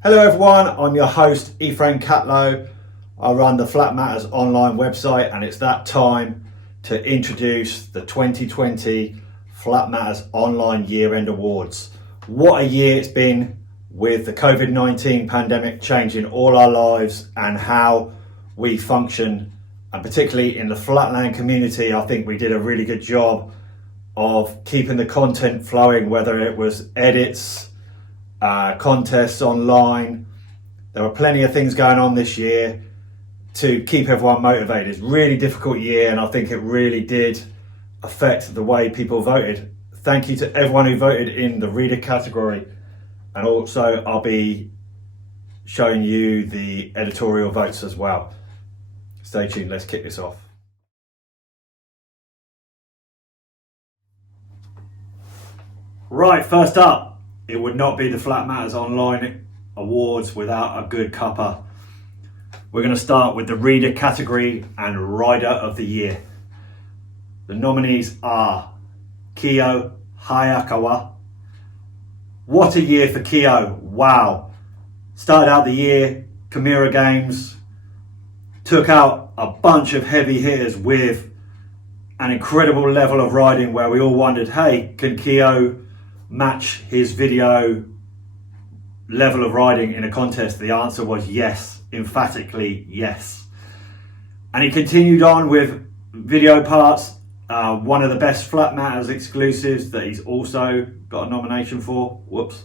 Hello everyone, I'm your host Effraim. I run the Flatmatters online website, and it's that time to introduce the 2020 Flatmatters Online Year-End Awards. What a year it's been, with the COVID-19 pandemic changing all our lives and how we function, and particularly in the Flatland community. I think we did a really good job of keeping the content flowing, whether it was edits, contests online. There were plenty of things going on this year to keep everyone motivated. It's a really difficult year, and I think it really did affect the way people voted. Thank you to everyone who voted in the reader category, and also I'll be showing you the editorial votes as well. Stay tuned, let's kick this off. Right, first up, it would not be the Flatmatters Online Awards without a good cuppa. We're going to start with the reader category and rider of the year. The nominees are Kyo Hayakawa. What a year for Kyo, wow. Started out the year, Chimera Games, took out a bunch of heavy hitters with an incredible level of riding where we all wondered, hey, can Kyo match his video level of riding in a contest? The answer was yes, emphatically yes. And he continued on with video parts, one of the best Flatmatters exclusives that he's also got a nomination for. Whoops.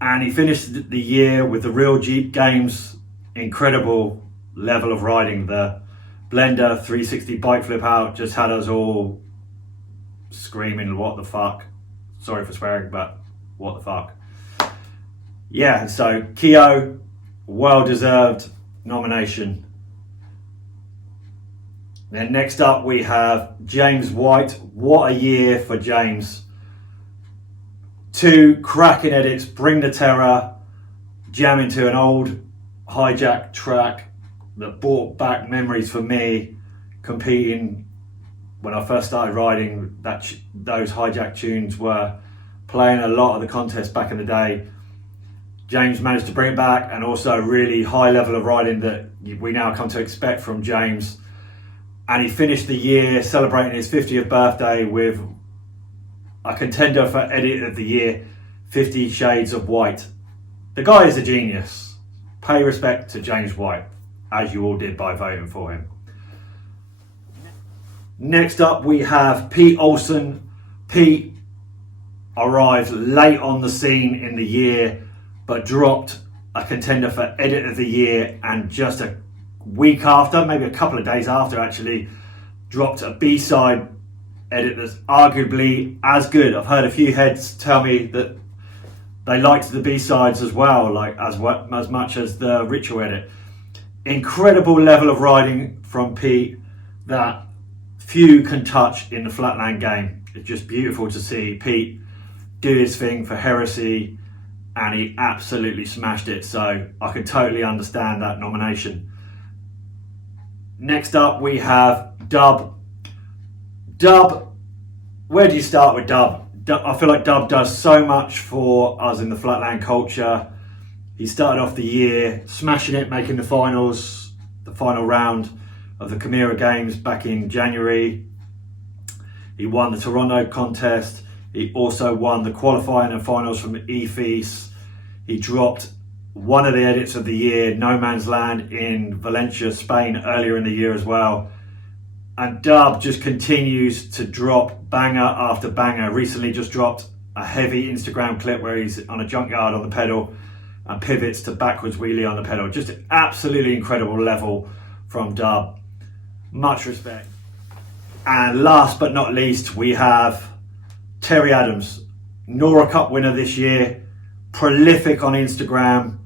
And he finished the year with the Real Jeep Games incredible level of riding. The Blender 360 bike flip out just had us all screaming, what the fuck. Sorry for swearing, but what the fuck. Yeah, so Kyo, well-deserved nomination. Then next up we have James White. What a year for James. 2 cracking edits, Bring the Terror, jam into an old hijack track that brought back memories for me competing. When I first started riding, those hijack tunes were playing a lot of the contests back in the day. James managed to bring it back, and also a really high level of riding that we now come to expect from James. And he finished the year celebrating his 50th birthday with a contender for Edit of the Year, 50 Shades of White. The guy is a genius. Pay respect to James White, as you all did by voting for him. Next up we have Pete Olsen. Pete arrived late on the scene in the year, but dropped a contender for Edit of the Year, and just a week after, maybe a couple of days after actually, dropped a B-side edit that's arguably as good. I've heard a few heads tell me that they liked the B-sides as well, like as much as the Ritual edit. Incredible level of riding from Pete that few can touch in the Flatland game. It's just beautiful to see Pete do his thing for Heresy, and he absolutely smashed it, so I can totally understand that nomination. Next up we have Dub. Dub, where do you start with Dub? I feel like Dub does so much for us in the Flatland culture. He started off the year smashing it, making the finals, the final round of the Chimera Games back in January. He won the Toronto contest. He also won the qualifying and finals from EFES. He dropped one of the edits of the year, No Man's Land, in Valencia, Spain, earlier in the year as well. And Dub just continues to drop banger after banger. Recently just dropped a heavy Instagram clip where he's on a junkyard on the pedal and pivots to backwards wheelie on the pedal. Just an absolutely incredible level from Dub. Much respect. And last but not least, we have Terry Adams, Nora Cup winner this year, prolific on Instagram,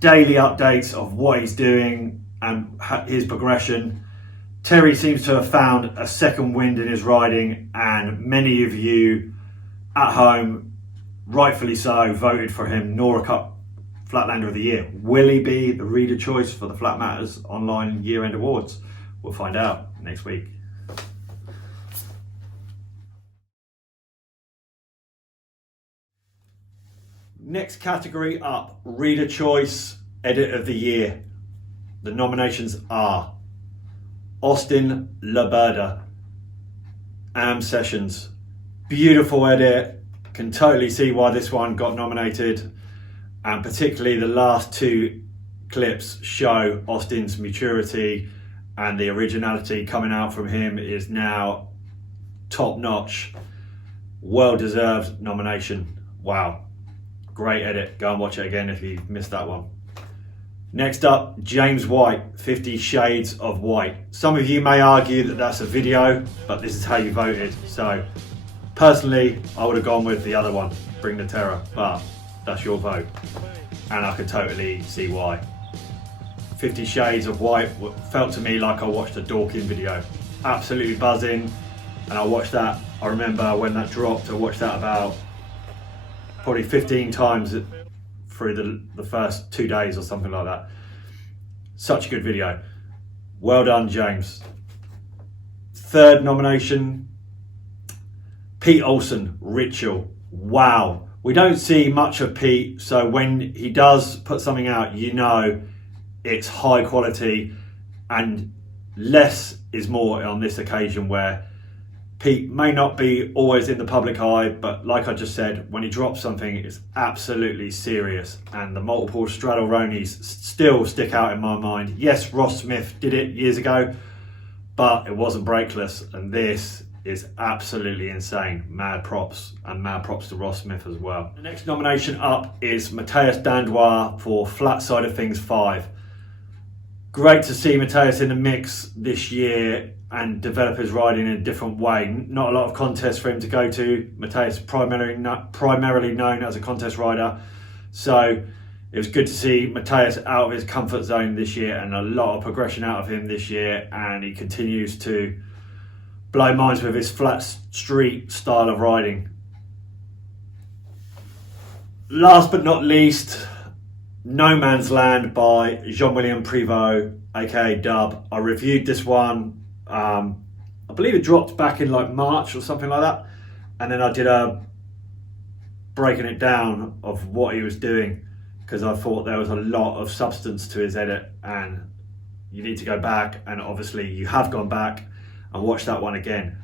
daily updates of what he's doing and his progression. Terry seems to have found a second wind in his riding, and many of you at home, rightfully so, voted for him Nora Cup Flatlander of the Year. Will he be the reader choice for the Flatmatters Online Year-End Awards? We'll find out next week. Next category up, Reader Choice Edit of the Year. The nominations are Austin Laberda, Am Sessions. Beautiful edit, can totally see why this one got nominated, and particularly the last two clips show Austin's maturity, and the originality coming out from him is now top notch. Well deserved nomination. Wow. Great edit. Go and watch it again if you missed that one. Next up, James White, 50 Shades of White. Some of you may argue that that's a video, but this is how you voted. So personally, I would have gone with the other one, Bring the Terror, but that's your vote. And I could totally see why. 50 Shades of White felt to me like I watched a Dawkins video. Absolutely buzzing. And I watched that, I remember when that dropped, I watched that about probably 15 times through the first 2 days or something like that. Such a good video. Well done, James. Third nomination, Pete Olsen, Ritual. Wow. We don't see much of Pete, so when he does put something out, you know it's high quality, and less is more on this occasion, where Pete may not be always in the public eye, but like I just said, when he drops something, it's absolutely serious. And the multiple straddle-ronies still stick out in my mind. Yes, Ross Smith did it years ago, but it wasn't breakless. And this is absolutely insane. Mad props, and mad props to Ross Smith as well. The next nomination up is Matthias Dandois for Flat Side of Things 5. Great to see Matthias in the mix this year and develop his riding in a different way. Not a lot of contests for him to go to. Matthias primarily known as a contest rider. So it was good to see Matthias out of his comfort zone this year, and a lot of progression out of him this year. And he continues to blow minds with his flat street style of riding. Last but not least, No Man's Land by Jean-William Prévost, aka Dub. I reviewed this one. I believe it dropped back in like March or something like that, and then I did a breaking it down of what he was doing, because I thought there was a lot of substance to his edit, and you need to go back, and obviously you have gone back and watched that one again.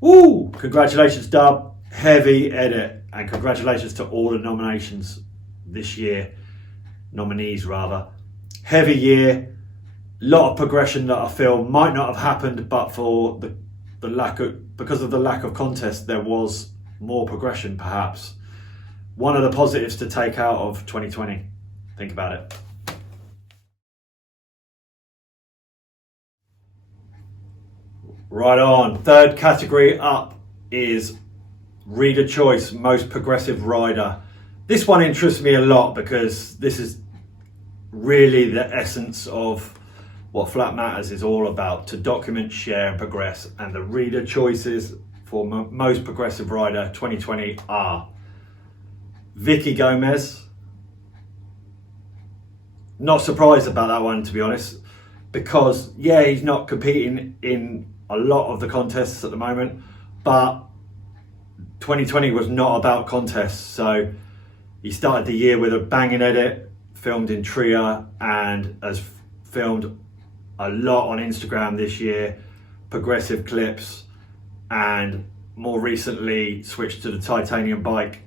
Woo! Congratulations, Dub. Heavy edit, and congratulations to all the nominations this year, nominees rather. Heavy year. Lot of progression that I feel might not have happened, but for because of the lack of contest, there was more progression perhaps. One of the positives to take out of 2020. Think about it. Right on. Third category up is Reader Choice Most Progressive Rider. This one interests me a lot because this is really the essence of what Flatmatters is all about: to document, share and progress. And the reader choices for Most Progressive Rider 2020 are Vicky Gomez. Not surprised about that one, to be honest, because yeah, he's not competing in a lot of the contests at the moment, but 2020 was not about contests. So he started the year with a banging edit, filmed in Trier, and has filmed a lot on Instagram this year, progressive clips, and more recently switched to the titanium bike,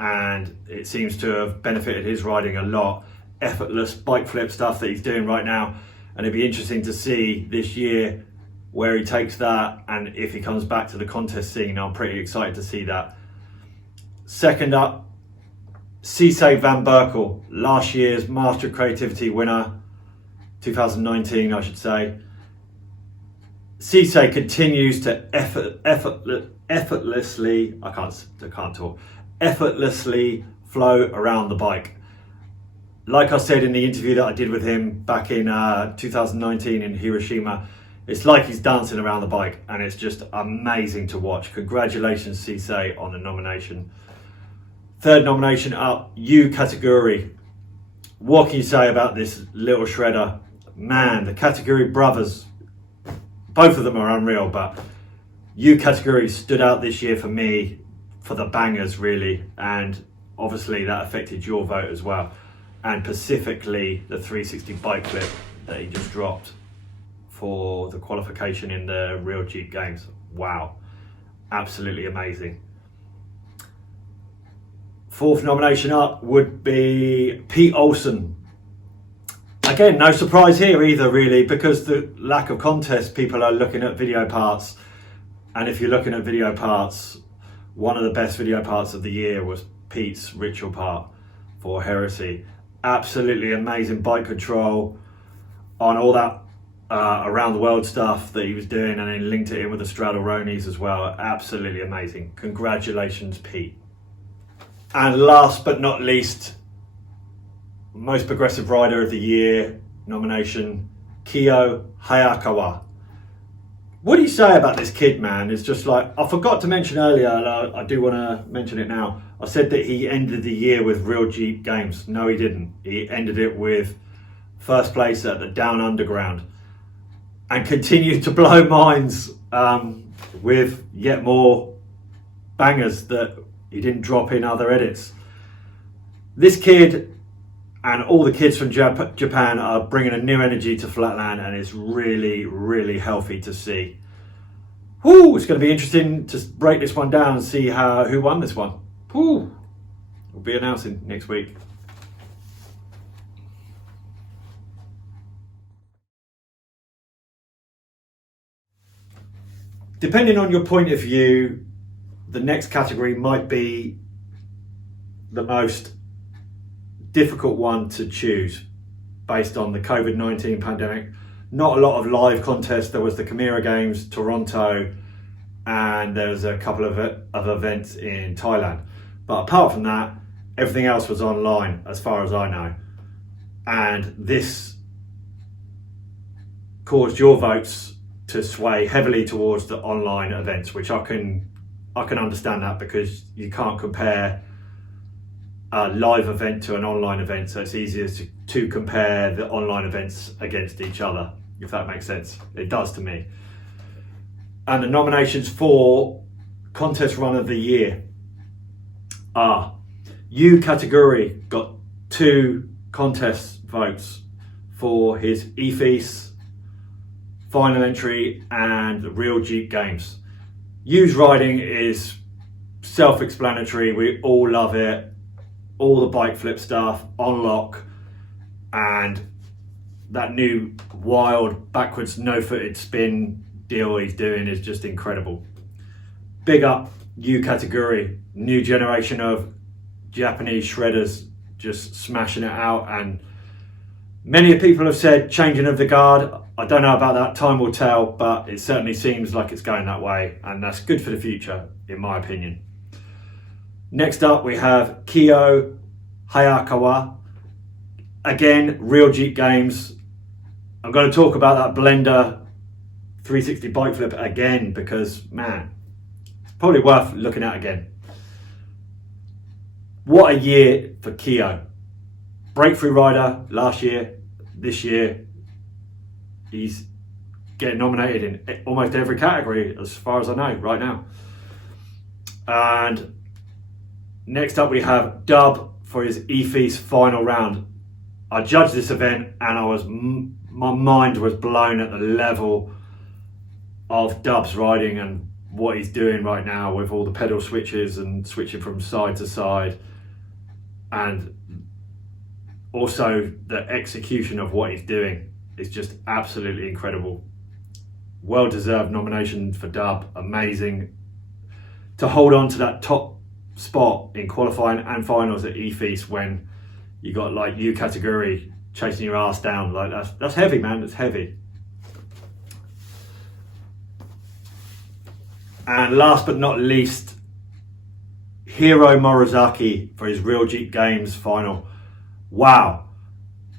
and it seems to have benefited his riding a lot. Effortless bike flip stuff that he's doing right now, and it'd be interesting to see this year where he takes that, and if he comes back to the contest scene. I'm pretty excited to see that. Second up, Cisse van Berkel, last year's Master of Creativity winner, 2019 I should say. Cisse continues to effortlessly flow around the bike. Like I said in the interview that I did with him back in 2019 in Hiroshima, it's like he's dancing around the bike, and it's just amazing to watch. Congratulations, Cisse, on the nomination. Third nomination up, Yu Kategori. What can you say about this little shredder? Man, the Kategori brothers, both of them are unreal, but Yu Kategori stood out this year for me for the bangers really, and obviously that affected your vote as well, and specifically the 360 bike flip that he just dropped for the qualification in the Real Jeep Games. Wow, absolutely amazing. Fourth nomination up would be Pete Olsen. Again, no surprise here either, really, because the lack of contest, people are looking at video parts. And if you're looking at video parts, one of the best video parts of the year was Pete's ritual part for Heresy. Absolutely amazing bike control on all that around the world stuff that he was doing, and then linked it in with the Stradalronis as well. Absolutely amazing. Congratulations, Pete. And last but not least, most progressive rider of the year nomination, Kiyo Hayakawa. What do you say about this kid, man? It's just like, I forgot to mention earlier, and I do want to mention it now. I said that he ended the year with Real Jeep Games. No, he didn't. He ended it with first place at the Down Underground, and continued to blow minds with yet more bangers that he didn't drop in other edits. This kid and all the kids from Japan are bringing a new energy to Flatland, and it's really, really healthy to see. Woo, it's going to be interesting to break this one down and see who won this one. Woo, we'll be announcing next week. Depending on your point of view, the next category might be the most difficult one to choose based on the COVID-19 pandemic. Not a lot of live contests. There was the Chimera Games, Toronto, and there was a couple of events in Thailand. But apart from that, everything else was online as far as I know. And this caused your votes to sway heavily towards the online events, which I can understand that, because you can't compare a live event to an online event, so it's easier to compare the online events against each other, if that makes sense. It does to me. And the nominations for Contest Run of the Year are U category got 2 contest votes for his EFES final entry and the Real Jeep Games. U's riding is self-explanatory. We all love it. All the bike flip stuff on lock, and that new wild backwards no-footed spin deal he's doing is just incredible. Big up U category, new generation of Japanese shredders just smashing it out, and many people have said changing of the guard. I don't know about that, time will tell, but it certainly seems like it's going that way, and that's good for the future, in my opinion. Next up, we have Kiyo Hayakawa. Again, Real Jeep Games. I'm going to talk about that Blender 360 bike flip again, because, man, it's probably worth looking at again. What a year for Kiyo. Breakthrough rider last year, this year, he's getting nominated in almost every category, as far as I know, right now. And next up, we have Dub for his EFES final round. I judged this event, and my mind was blown at the level of Dub's riding and what he's doing right now with all the pedal switches and switching from side to side, and also the execution of what he's doing is just absolutely incredible. Well-deserved nomination for Dub. Amazing to hold on to that top spot in qualifying and finals at EFES when you got like U category chasing your ass down. Like that's heavy, man. It's heavy. And last but not least, Hiro Morizaki for his Real Jeep Games final. Wow,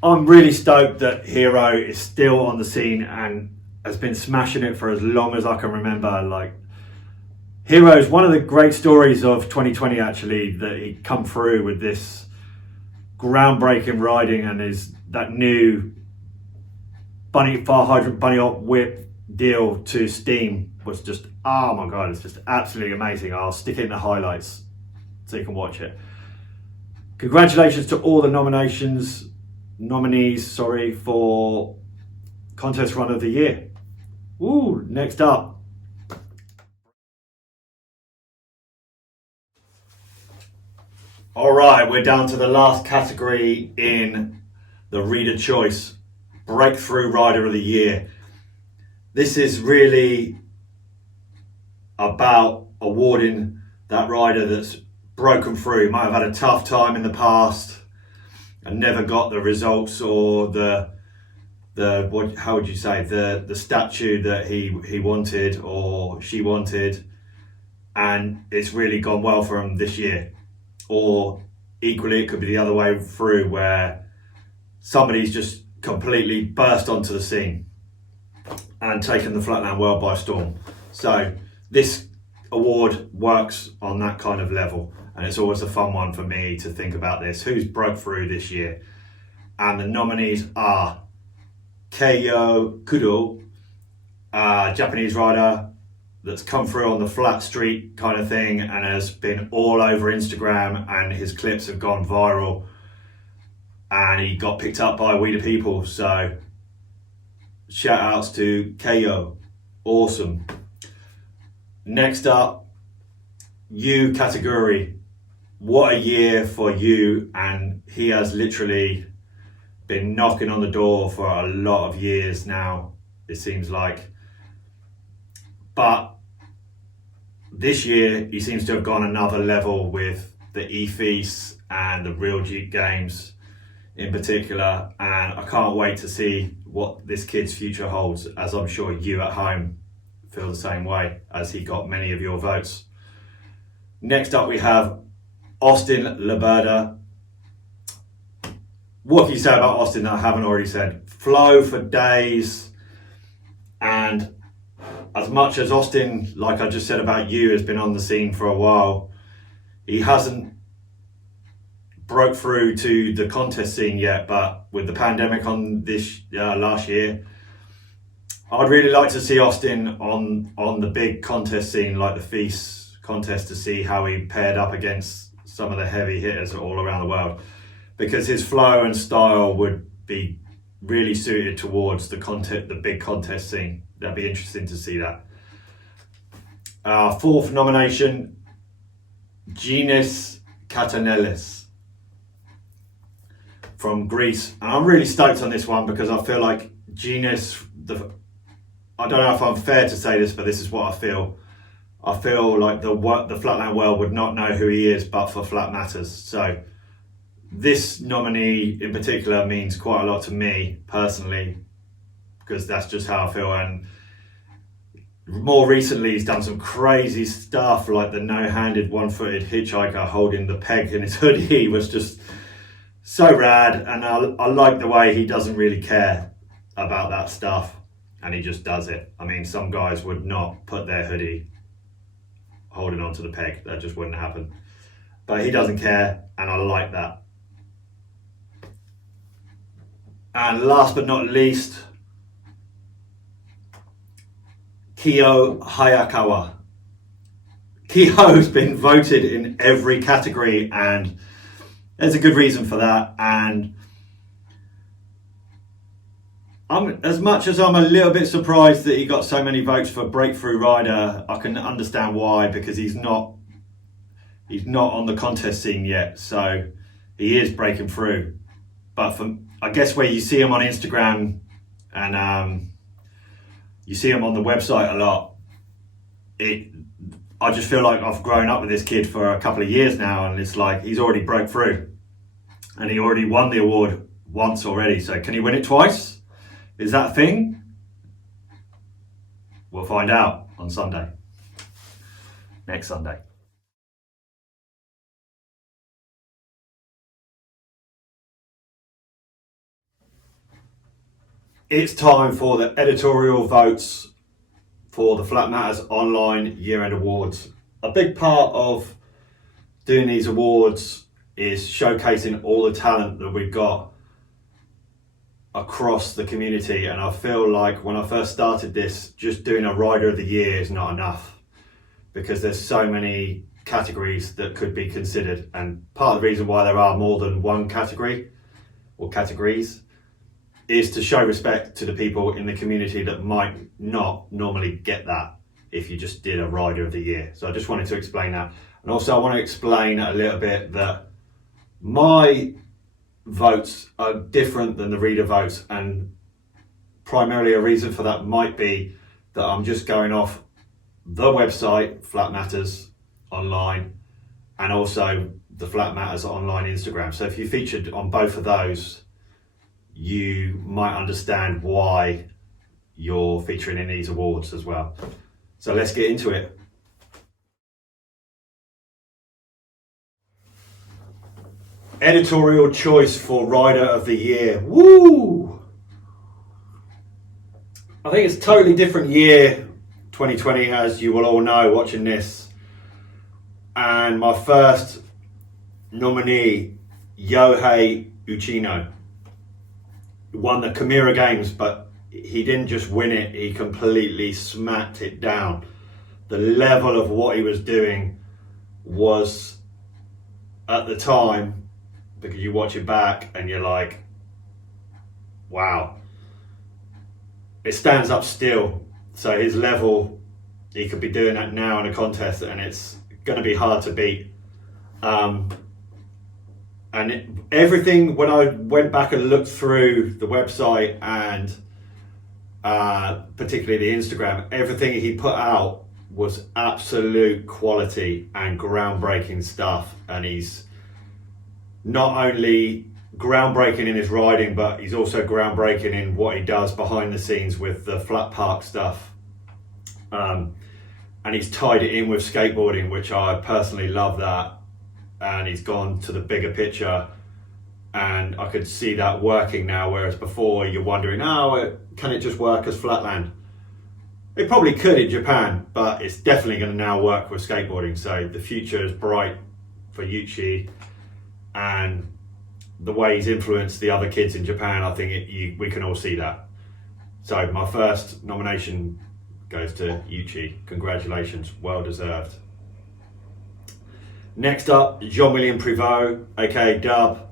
I'm really stoked that Hiro is still on the scene and has been smashing it for as long as I can remember. Like, Hiro is one of the great stories of 2020, actually, that he come through with this groundbreaking riding, and that new fire hydrant bunny hop whip deal to Steam was just, oh my god, it's just absolutely amazing. I'll stick it in the highlights so you can watch it. Congratulations to all the nominees, for Contest Run of the Year. Ooh, next up. All right, we're down to the last category in the Reader Choice, Breakthrough Rider of the Year. This is really about awarding that rider that's broken through, might have had a tough time in the past and never got the results or the statue that he wanted or she wanted, and it's really gone well for him this year. Or equally, it could be the other way through, where somebody's just completely burst onto the scene and taken the flatland world by storm. So this award works on that kind of level, and it's always a fun one for me to think about this. Who's broke through this year? And the nominees are Keiyo Kudo, a Japanese rider that's come through on the flat street kind of thing and has been all over Instagram, and his clips have gone viral, and he got picked up by We the People. So shout outs to Keiyo. Awesome. Next up, Yu Kataguri. What a year for Yu, and he has literally been knocking on the door for a lot of years now, it seems like. But this year he seems to have gone another level with the eFeast and the Real Jeep Games in particular, and I can't wait to see what this kid's future holds, as I'm sure you at home feel the same way, as he got many of your votes. Next up we have Austin Laberda. What can you say about Austin that I haven't already said? Flow for days, and as much as Austin, like I just said about you, has been on the scene for a while, he hasn't broke through to the contest scene yet. But with the pandemic on this last year, I'd really like to see Austin on the big contest scene, like the Feast contest, to see how he paired up against some of the heavy hitters all around the world, because his flow and style would be really suited towards the big contest scene. That'd be interesting to see that. Fourth nomination, Giannis Katanelis from Greece. And I'm really stoked on this one because I feel like Giannis, I don't know if I'm fair to say this, but this is what I feel. I feel like the Flatland world would not know who he is but for Flatmatters. So this nominee in particular means quite a lot to me personally, because that's just how I feel. And more recently he's done some crazy stuff, like the no-handed one-footed hitchhiker holding the peg in his hoodie was just so rad, and I like the way he doesn't really care about that stuff and he just does it. I mean, some guys would not put their hoodie holding onto the peg, that just wouldn't happen, but he doesn't care, and I like that. And last but not least, Kyo Hayakawa. Kyo's been voted in every category, and there's a good reason for that. And as much as I'm a little bit surprised that he got so many votes for Breakthrough Rider, I can understand why, because he's not on the contest scene yet, so he is breaking through. But I guess where you see him on Instagram and you see him on the website a lot, I just feel like I've grown up with this kid for a couple of years now, and it's like he's already broke through and he already won the award once already. So can he win it twice? Is that a thing? We'll find out on Sunday. Next Sunday. It's time for the editorial votes for the Flatmattersonline Year-End Awards. A big part of doing these awards is showcasing all the talent that we've got across the community, and I feel like when I first started this, just doing a Rider of the Year is not enough, because there's so many categories that could be considered, and part of the reason why there are more than one category or categories is to show respect to the people in the community that might not normally get that if you just did a Rider of the Year. So I just wanted to explain that. And also I want to explain a little bit that my votes are different than the reader votes, and primarily a reason for that might be that I'm just going off the website Flatmatters online and also the Flatmatters online Instagram. So if you featured on both of those, you might understand why you're featuring in these awards as well. So let's get into it. Editorial choice for Rider of the Year. Woo! I think it's a totally different year, 2020, as you will all know watching this. And my first nominee, Yohei Uchino, won the Chimera Games, but he didn't just win it, he completely smacked it down. The level of what he was doing was, at the time, because you watch it back and you're like, wow, it stands up still. So his level, he could be doing that now in a contest and it's going to be hard to beat. Everything, when I went back and looked through the website and particularly the Instagram, everything he put out was absolute quality and groundbreaking stuff. And he's not only groundbreaking in his riding, but he's also groundbreaking in what he does behind the scenes with the flat park stuff. And he's tied it in with skateboarding, which I personally love that. And he's gone to the bigger picture, and I could see that working now, whereas before you're wondering, can it just work as flatland? It probably could in Japan, but it's definitely going to now work with skateboarding. So the future is bright for Yuichi, and the way he's influenced the other kids in Japan, I think we can all see that. So my first nomination goes to Yuichi. Congratulations, well deserved. Next up, Jean-William Prévost, aka Dub.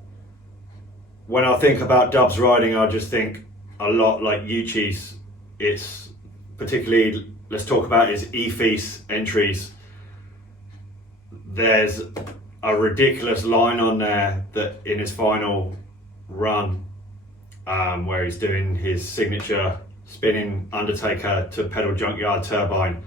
When I think about Dub's riding, I just think a lot like Yuichi's. It's particularly, let's talk about his EFEAS entries. There's a ridiculous line on there that in his final run, where he's doing his signature spinning Undertaker to pedal junkyard turbine,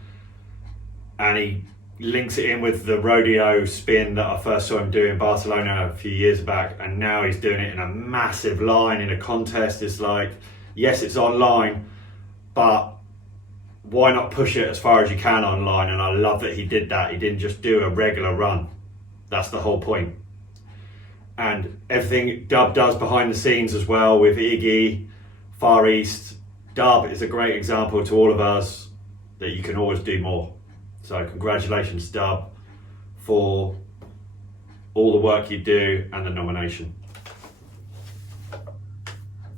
and he links it in with the rodeo spin that I first saw him do in Barcelona a few years back, and now he's doing it in a massive line in a contest. It's like, yes, it's online, but why not push it as far as you can online? And I love that he did that. He didn't just do a regular run. That's the whole point. And everything Dub does behind the scenes as well with Iggy, Far East. Dub is a great example to all of us that you can always do more. So congratulations, Dub, for all the work you do and the nomination.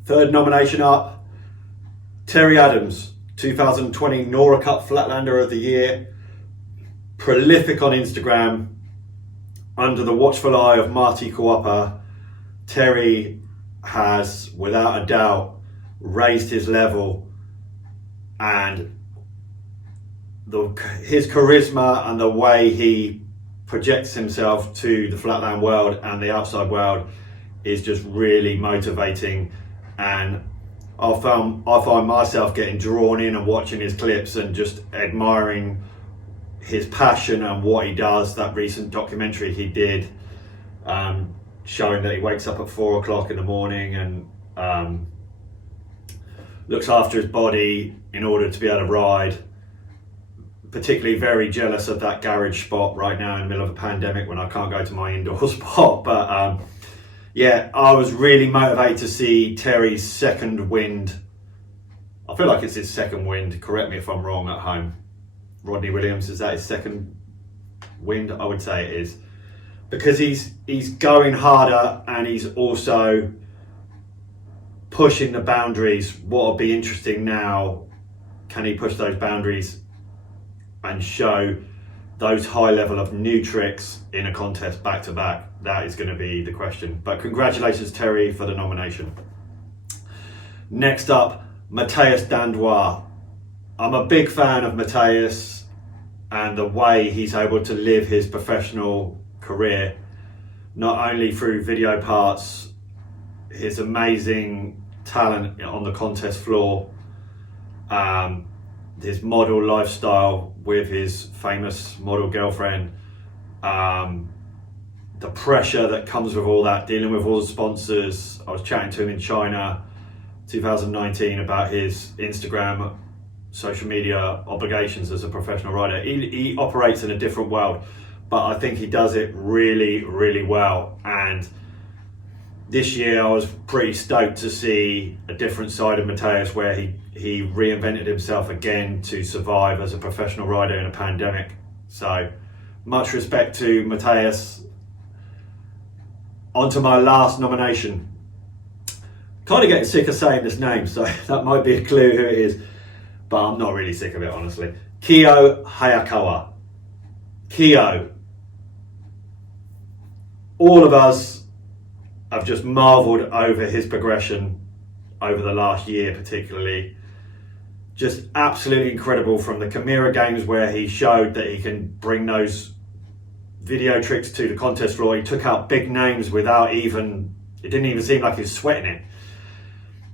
Third nomination up, Terry Adams, 2020 Nora Cup Flatlander of the Year. Prolific on Instagram, under the watchful eye of Marty Kawapa. Terry has, without a doubt, raised his level, and his charisma and the way he projects himself to the flatland world and the outside world is just really motivating. And I find myself getting drawn in and watching his clips and just admiring his passion and what he does. That recent documentary he did, showing that he wakes up at 4 o'clock in the morning and looks after his body in order to be able to ride. Particularly very jealous of that garage spot right now in the middle of a pandemic when I can't go to my indoor spot. But yeah, I was really motivated to see Terry's second wind. I feel like it's his second wind. Correct me if I'm wrong at home. Rodney Williams, is that his second wind? I would say it is. Because he's going harder and he's also pushing the boundaries. What will be interesting now, can he push those boundaries and show those high level of new tricks in a contest back to back, that is going to be the question. But congratulations, Terry, for the nomination. Next up, Matthias Dandois. I'm a big fan of Matthias and the way he's able to live his professional career, not only through video parts, his amazing talent on the contest floor, his model lifestyle with his famous model girlfriend, the pressure that comes with all that, dealing with all the sponsors. I was chatting to him in China 2019 about his Instagram social media obligations as a professional rider. He operates in a different world, but I think he does it really, really well. And this year I was pretty stoked to see a different side of Matthias, where he reinvented himself again to survive as a professional rider in a pandemic. So much respect to Matthias. On to my last nomination. Kind of getting sick of saying this name, so that might be a clue who it is, but I'm not really sick of it, honestly. Kyo Hayakawa. Kyo. All of us have just marveled over his progression over the last year, particularly. Just absolutely incredible, from the Chimera Games, where he showed that he can bring those video tricks to the contest floor. He took out big names without even, it didn't even seem like he was sweating it.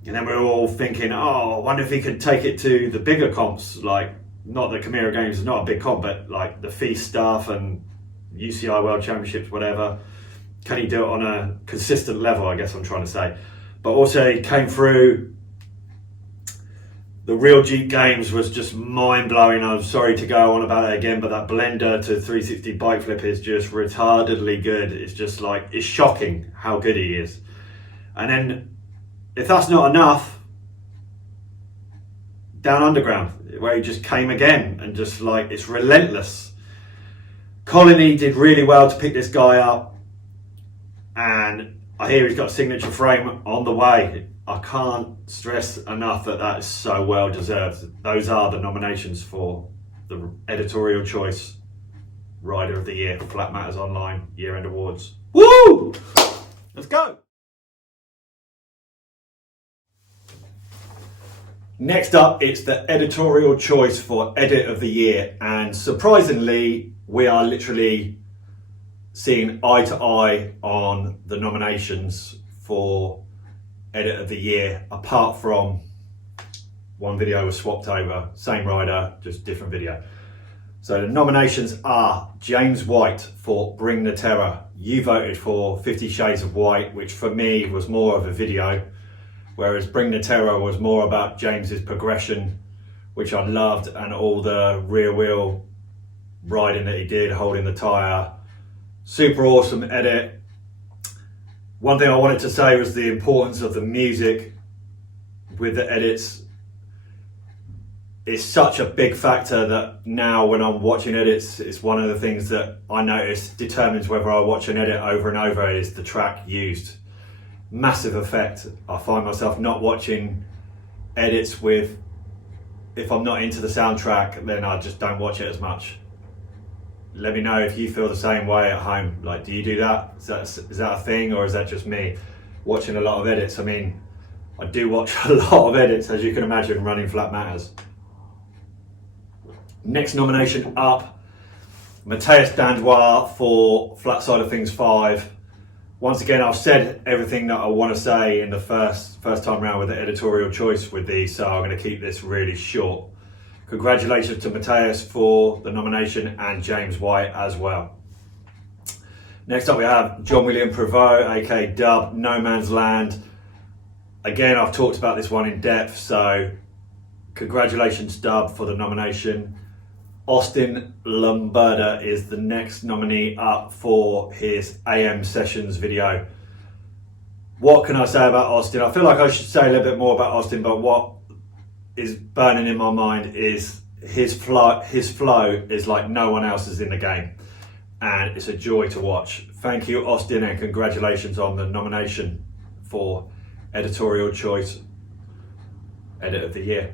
And then we were all thinking, oh, I wonder if he could take it to the bigger comps, like, not the Chimera Games is not a big comp, but like the Feast stuff and UCI World Championships, whatever. Can he do it on a consistent level, I guess I'm trying to say. But also he came through the Real Jeep Games, was just mind-blowing. I'm sorry to go on about it again, but that blender to 360 bike flip is just retardedly good. It's just like, it's shocking how good he is. And then, if that's not enough, Down Underground, where he just came again and just like, it's relentless. Colony did really well to pick this guy up, and I hear he's got a signature frame on the way. I can't stress enough that that is so well deserved. Those are the nominations for the Editorial Choice Rider of the Year, Flatmattersonline Year End Awards. Woo! Let's go! Next up, it's the Editorial Choice for Edit of the Year, and surprisingly, we are literally seeing eye to eye on the nominations for Edit of the Year, apart from one video was swapped over, same rider, just different video. So the nominations are James White for Bring the Terror. You voted for 50 Shades of White, which for me was more of a video, whereas Bring the Terror was more about James's progression, which I loved, and all the rear wheel riding that he did, holding the tyre. Super awesome edit. One thing I wanted to say was the importance of the music with the edits. It's such a big factor that now when I'm watching edits, it's one of the things that I notice determines whether I watch an edit over and over, is the track used. Massive effect. I find myself not watching edits with, if I'm not into the soundtrack, then I just don't watch it as much. Let me know if you feel the same way at home. Like, do you do that? Is that a thing, or is that just me watching a lot of edits? I mean, I do watch a lot of edits, as you can imagine, running Flatmatters. Next nomination up, Matthias Dandois for Flat Side of Things 5. Once again, I've said everything that I want to say in the first time round with the editorial choice with these, so I'm going to keep this really short. Congratulations to Matthias for the nomination, and James White as well. Next up we have John William Prevost, aka Dub, No Man's Land. Again, I've talked about this one in depth, so congratulations Dub for the nomination. Austin Lombarda is the next nominee up for his AM Sessions video. What can I say about Austin? I feel like I should say a little bit more about Austin, but what is burning in my mind is his flow is like no one else's in the game, and it's a joy to watch. Thank you, Austin, and congratulations on the nomination for Editorial Choice Edit of the Year.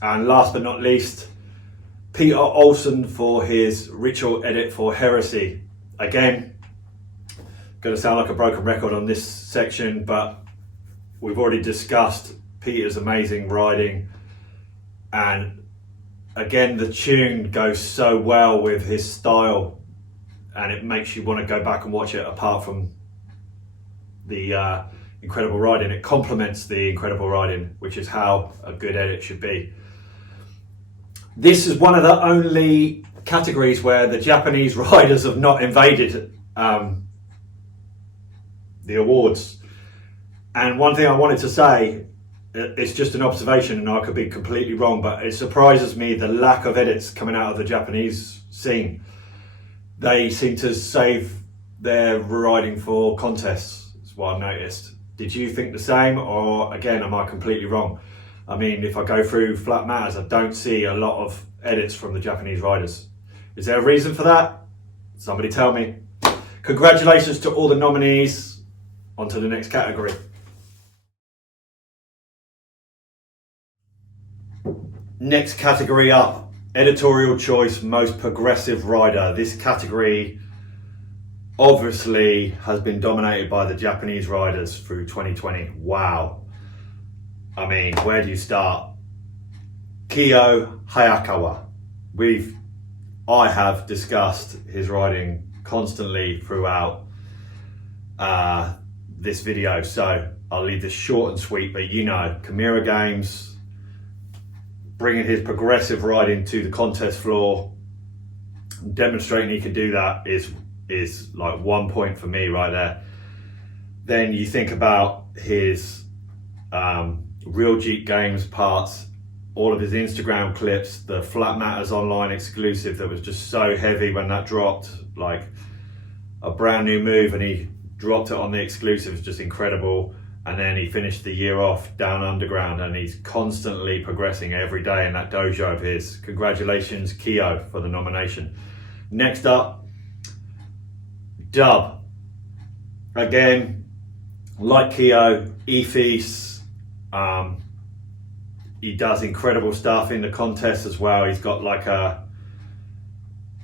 And last but not least, Peter Olsen for his ritual edit for heresy. Again, going to sound like a broken record on this section, but we've already discussed Peter's amazing writing, and again the tune goes so well with his style, and it makes you want to go back and watch it. Apart from the incredible writing, it complements the incredible writing, which is how a good edit should be. This is one of the only categories where the Japanese writers have not invaded the awards. And one thing I wanted to say, it's just an observation and I could be completely wrong, but it surprises me the lack of edits coming out of the Japanese scene. They seem to save their writing for contests, is what I've noticed. Did you think the same, or again, am I completely wrong? I mean, if I go through Flatmatters, I don't see a lot of edits from the Japanese writers. Is there a reason for that? Somebody tell me. Congratulations to all the nominees. On to the next category. Next category up, editorial choice, most progressive writer. This category obviously has been dominated by the Japanese writers through 2020. Wow. I mean, where do you start? Kyo Hayakawa. I have discussed his writing constantly throughout this video, so I'll leave this short and sweet, but you know, Chimera Games, bringing his progressive writing to the contest floor, demonstrating he can do that is like 1 point for me right there. Then you think about his Real Jeep Games parts, all of his Instagram clips, the Flatmattersonline exclusive that was just so heavy when that dropped, like a brand new move, and he dropped it on the exclusive, was just incredible. And then he finished the year off down underground, and he's constantly progressing every day in that dojo of his. Congratulations, Kyo, for the nomination. Next up, Dub. Again, like Kyo, Ethos, he does incredible stuff in the contest as well. He's got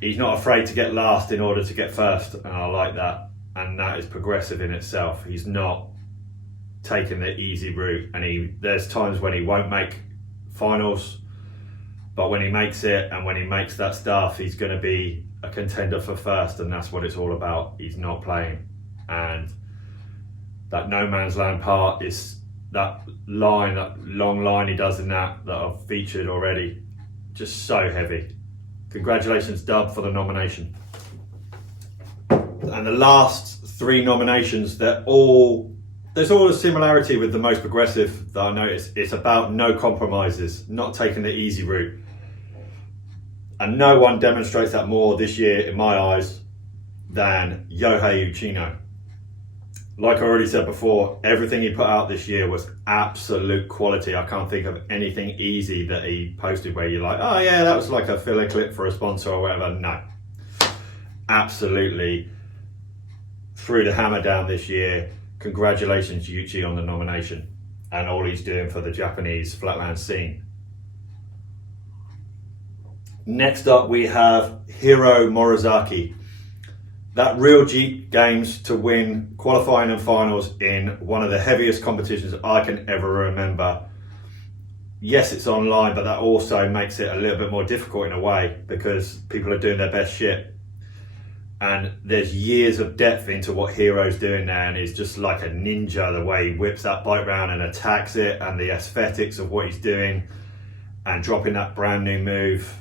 he's not afraid to get last in order to get first, and I like that. And that is progressive in itself. He's not taking the easy route, and there's times when he won't make finals, but when he makes it and when he makes that stuff, he's going to be a contender for first, and that's what it's all about. He's not playing. And that no man's land part is that long line he does in that I've featured already, just so heavy. Congratulations, Dub, for the nomination. And the last three nominations, there's all a similarity with the most progressive that I noticed. It's about no compromises, not taking the easy route. And no one demonstrates that more this year, in my eyes, than Yohei Uchino. Like I already said before, everything he put out this year was absolute quality. I can't think of anything easy that he posted where you're like, oh yeah, that was like a filler clip for a sponsor or whatever. No. Absolutely threw the hammer down this year. Congratulations, Yuichi, on the nomination and all he's doing for the Japanese flatland scene. Next up, we have Hiro Morizaki. That Real Jeep Games to win qualifying and finals in one of the heaviest competitions I can ever remember. Yes, it's online, but that also makes it a little bit more difficult in a way because people are doing their best shit. And there's years of depth into what Hiro's doing there, and he's just like a ninja, the way he whips that bike round and attacks it, and the aesthetics of what he's doing, and dropping that brand new move.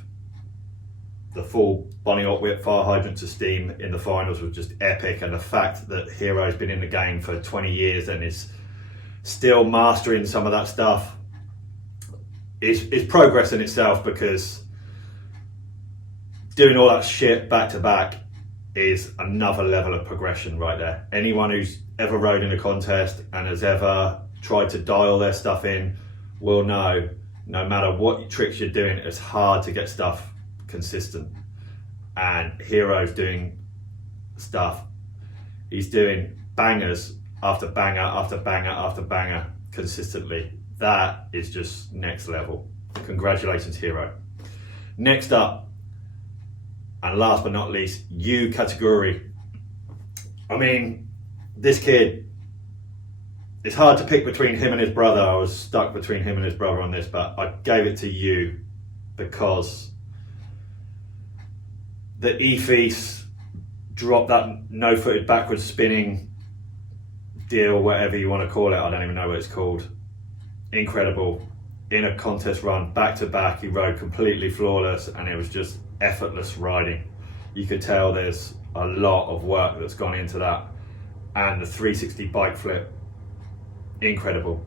The full bunny hop whip fire hydrant to steam in the finals was just epic, and the fact that Hiro's been in the game for 20 years and is still mastering some of that stuff is progress in itself, because doing all that shit back to back is another level of progression right there. Anyone who's ever rode in a contest and has ever tried to dial their stuff in will know, no matter what tricks you're doing, it's hard to get stuff consistent. And Hiro's doing stuff. He's doing bangers after banger after banger after banger consistently. That is just next level. Congratulations, Hiro. Next up, and last but not least, you category. I mean, this kid, it's hard to pick between him and his brother. I was stuck between him and his brother on this, but I gave it to you because the Effraim dropped that no-footed backwards spinning deal, whatever you want to call it. I don't even know what it's called. Incredible. In a contest run, back to back, he rode completely flawless, and it was just effortless riding. You could tell there's a lot of work that's gone into that. And the 360 bike flip, incredible.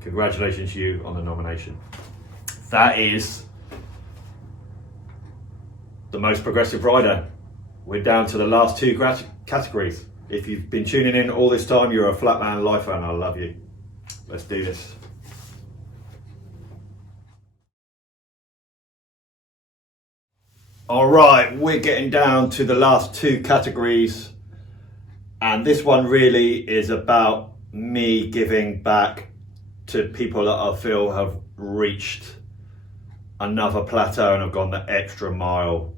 Congratulations to you on the nomination. That is the most progressive rider. We're down to the last two categories. If you've been tuning in all this time, you're a Flatman lifer, and I love you. Let's do this. All right, we're getting down to the last two categories, and this one really is about me giving back to people that I feel have reached another plateau and have gone the extra mile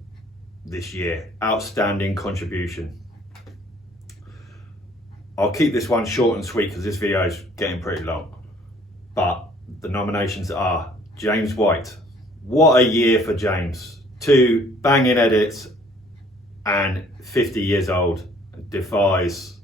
this year. Outstanding contribution. I'll keep this one short and sweet because this video is getting pretty long, but the nominations are James White. What a year for James. 2 banging edits and 50 years old. Defies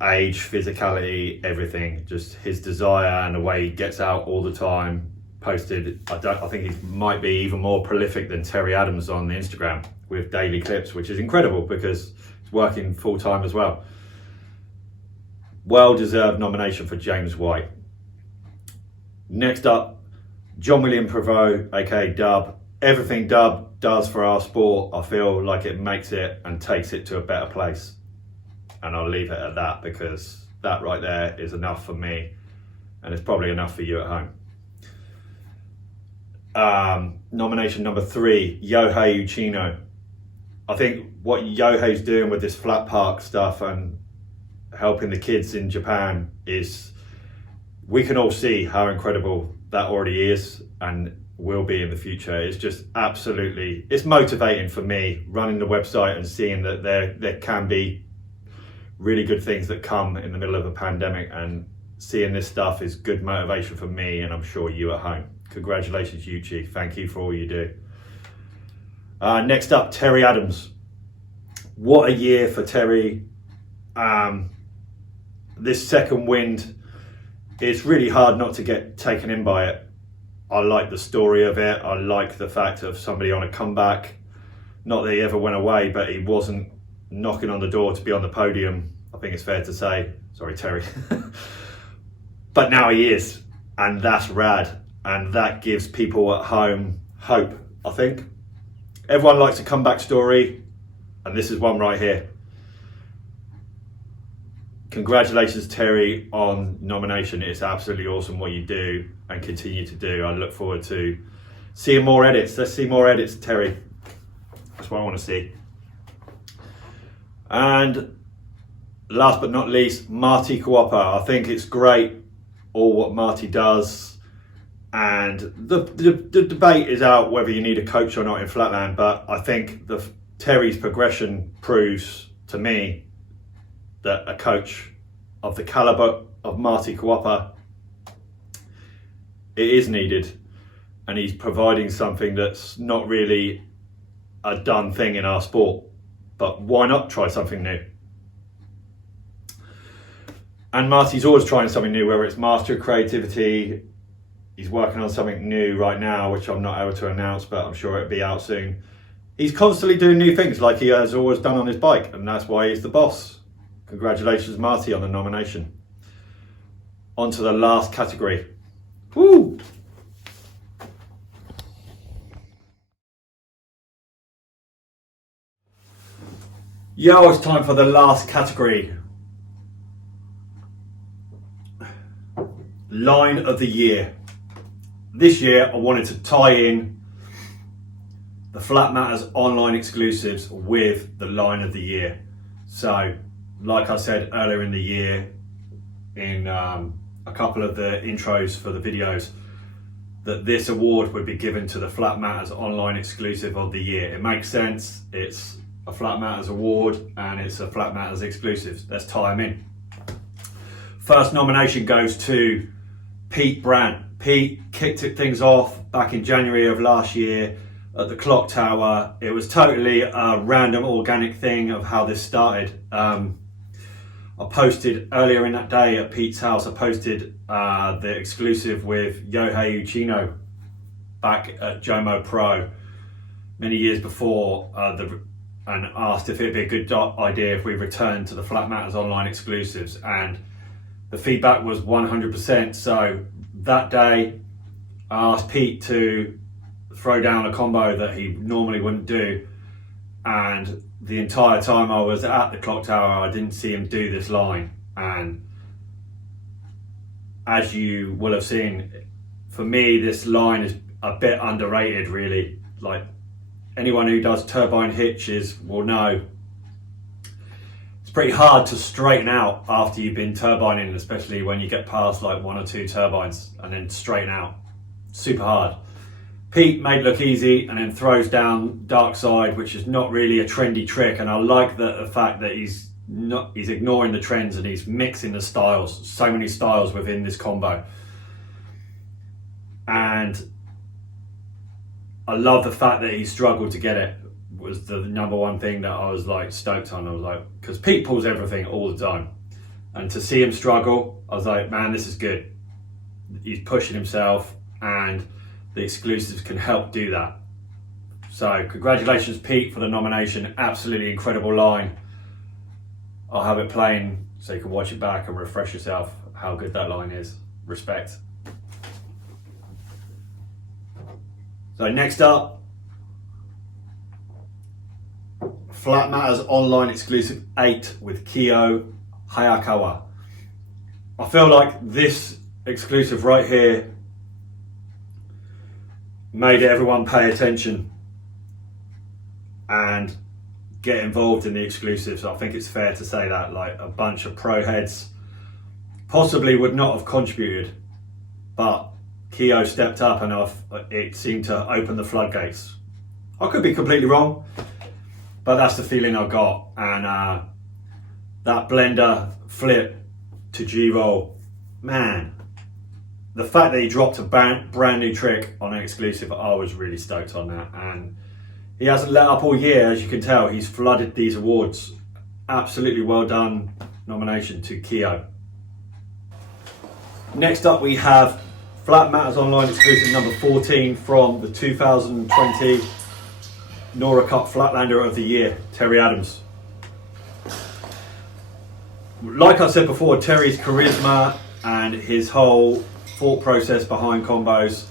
age, physicality, everything. Just his desire and the way he gets out all the time. Posted, I think he might be even more prolific than Terry Adams on Instagram with daily clips, which is incredible because he's working full time as well. Well-deserved nomination for James White. Next up, John William Prevost, aka Dub. Everything Dub does for our sport, I feel like it makes it and takes it to a better place. And I'll leave it at that because that right there is enough for me, and it's probably enough for you at home. Nomination number 3, Yohei Uchino. I think what Yohei's doing with this flat park stuff and helping the kids in Japan is, we can all see how incredible that already is and will be in the future. It's just absolutely, it's motivating for me running the website and seeing that there can be really good things that come in the middle of a pandemic, and seeing this stuff is good motivation for me, and I'm sure you at home. Congratulations, Yuchi. Thank you for all you do. Next up, Terry Adams. What a year for Terry. This second wind, it's really hard not to get taken in by it. I like the story of it. I like the fact of somebody on a comeback. Not that he ever went away, but he wasn't knocking on the door to be on the podium, I think it's fair to say. Sorry, Terry. But now he is, and that's rad. And that gives people at home hope, I think. Everyone likes a comeback story, and this is one right here. Congratulations, Terry, on nomination. It's absolutely awesome what you do and continue to do. I look forward to seeing more edits. Let's see more edits, Terry. That's what I want to see. And last but not least, Marty Kuapa. I think it's great all what Marty does. And the debate is out whether you need a coach or not in Flatland, but I think Terry's progression proves to me that a coach of the caliber of Marty Kuapa, it is needed, and he's providing something that's not really a done thing in our sport, but why not try something new? And Marty's always trying something new, whether it's master creativity. He's working on something new right now, which I'm not able to announce, but I'm sure it'll be out soon. He's constantly doing new things like he has always done on his bike, and that's why he's the boss. Congratulations, Marty, on the nomination. On to the last category. Woo! Yo, it's time for the last category. Line of the year. This year, I wanted to tie in the Flatmatters online exclusives with the line of the year. So, like I said earlier in the year, in a couple of the intros for the videos, that this award would be given to the Flatmatters online exclusive of the year. It makes sense. It's a Flatmatters award and it's a Flatmatters exclusive. Let's tie them in. First nomination goes to Pete Brandt. Pete kicked things off back in January of last year at the Clock Tower. It was totally a random organic thing of how this started. I posted earlier in that day at Pete's house, I posted the exclusive with Yohei Uchino back at Jomo Pro many years before, and asked if it'd be a good idea if we returned to the Flatmatters online exclusives, and the feedback was 100%. So that day I asked Pete to throw down a combo that he normally wouldn't do, and the entire time I was at the Clock Tower I didn't see him do this line. And as you will have seen, for me this line is a bit underrated really. Like, anyone who does turbine hitches will know it's pretty hard to straighten out after you've been turbining, especially when you get past like 1 or 2 turbines and then straighten out. Super hard. Pete made it look easy and then throws down dark side, which is not really a trendy trick, and I like the fact that he's ignoring the trends and he's mixing the styles. So many styles within this combo, and I love the fact that he struggled to get it. Was the number one thing that I was like stoked on. I was like, because Pete pulls everything all the time, and to see him struggle, I was like, man, this is good. He's pushing himself, and the exclusives can help do that. So congratulations Pete for the nomination. Absolutely incredible line. I'll have it playing so you can watch it back and refresh yourself how good that line is. Respect. So next up, Flatmatters online exclusive 8 with Kyo Hayakawa. I feel like this exclusive right here made everyone pay attention and get involved in the exclusives. I think it's fair to say that, like, a bunch of pro heads possibly would not have contributed, but Kyo stepped up and it seemed to open the floodgates. I could be completely wrong, but that's the feeling I got. And that blender flip to G-roll, man, the fact that he dropped a brand new trick on an exclusive, I was really stoked on that. And he hasn't let up all year, as you can tell. He's flooded these awards. Absolutely well done nomination to Kyo. Next up we have Flatmatters online exclusive number 14 from the 2020 Nora Cup Flatlander of the Year, Terry Adams. Like I said before, Terry's charisma and his whole thought process behind combos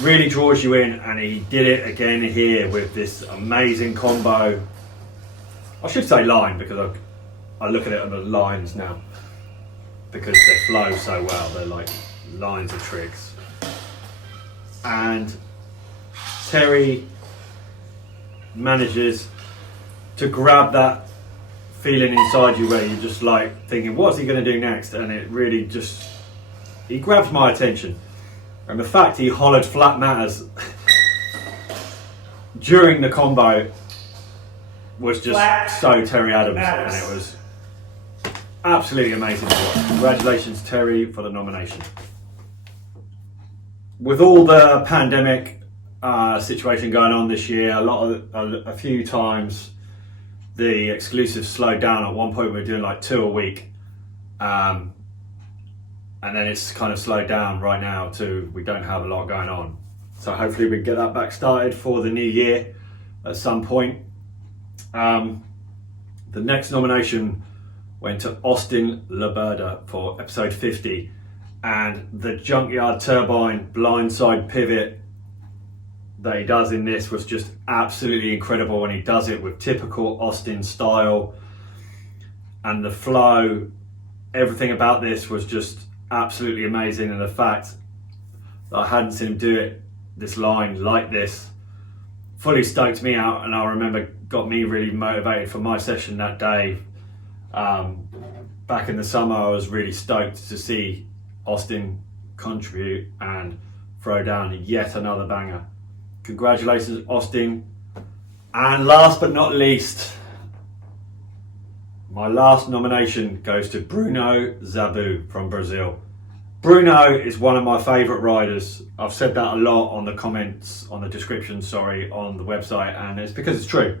really draws you in, and he did it again here with this amazing combo. I should say line, because I look at it on the lines now, because they flow so well. They're like lines of tricks. And Terry manages to grab that feeling inside you where you're just like thinking, what's he going to do next? And it really just, he grabs my attention. And the fact he hollered Flatmatters during the combo was just so Terry Adams, and it was absolutely amazing to watch. Congratulations Terry for the nomination. With all the pandemic situation going on this year, a few times the exclusives slowed down. At one point we were doing like 2 a week, and then it's kind of slowed down right now too. We don't have a lot going on, so hopefully we can get that back started for the new year at some point. The next nomination went to Austin Laberda for episode 50, and the junkyard turbine blindside pivot that he does in this was just absolutely incredible, and he does it with typical Austin style, and the flow, everything about this was just absolutely amazing. And the fact that I hadn't seen him do it, this line like this, fully stoked me out, and I remember got me really motivated for my session that day. Back in the summer I was really stoked to see Austin contribute and throw down yet another banger. Congratulations, Austin. And last but not least, my last nomination goes to Bruno Zabu from Brazil. Bruno is one of my favourite riders. I've said that a lot on the comments, on the description, on the website, and it's because it's true.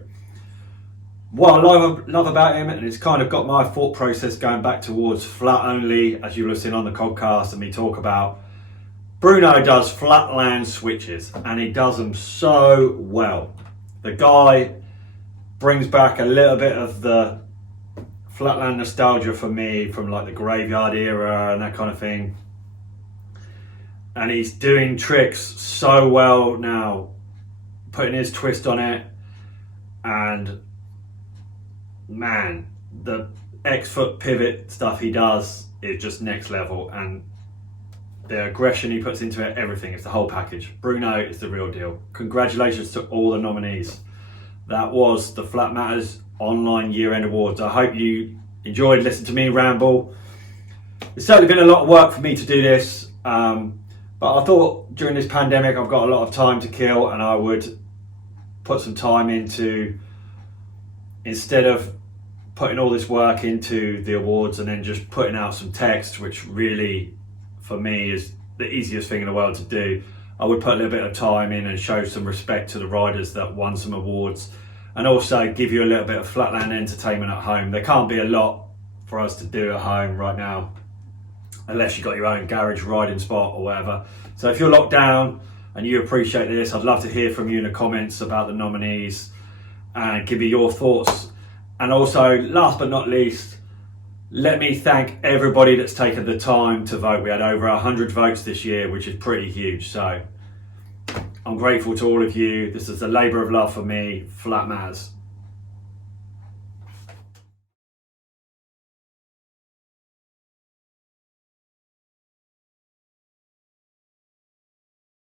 What I love about him, and it's kind of got my thought process going back towards flat only, as you will have seen on the podcast and me talk about. Bruno does flatland switches, and he does them so well. The guy brings back a little bit of the flatland nostalgia for me from like the graveyard era and that kind of thing. And he's doing tricks so well now, putting his twist on it. And man, the X-foot pivot stuff he does is just next level. And the aggression he puts into it, everything, it's the whole package. Bruno is the real deal. Congratulations to all the nominees. That was the Flatmatters Online Year-End Awards. I hope you enjoyed listening to me ramble. It's certainly been a lot of work for me to do this. But I thought during this pandemic, I've got a lot of time to kill, and I would put some time into, instead of putting all this work into the awards and then just putting out some text, which really, for me, is the easiest thing in the world to do. I would put a little bit of time in and show some respect to the riders that won some awards, and also give you a little bit of flatland entertainment at home. There can't be a lot for us to do at home right now, unless you've got your own garage riding spot or whatever. So if you're locked down and you appreciate this, I'd love to hear from you in the comments about the nominees and give me your thoughts. And also, last but not least, let me thank everybody that's taken the time to vote. We had over 100 votes this year, which is pretty huge. So I'm grateful to all of you. This is a labour of love for me. Flatmatters.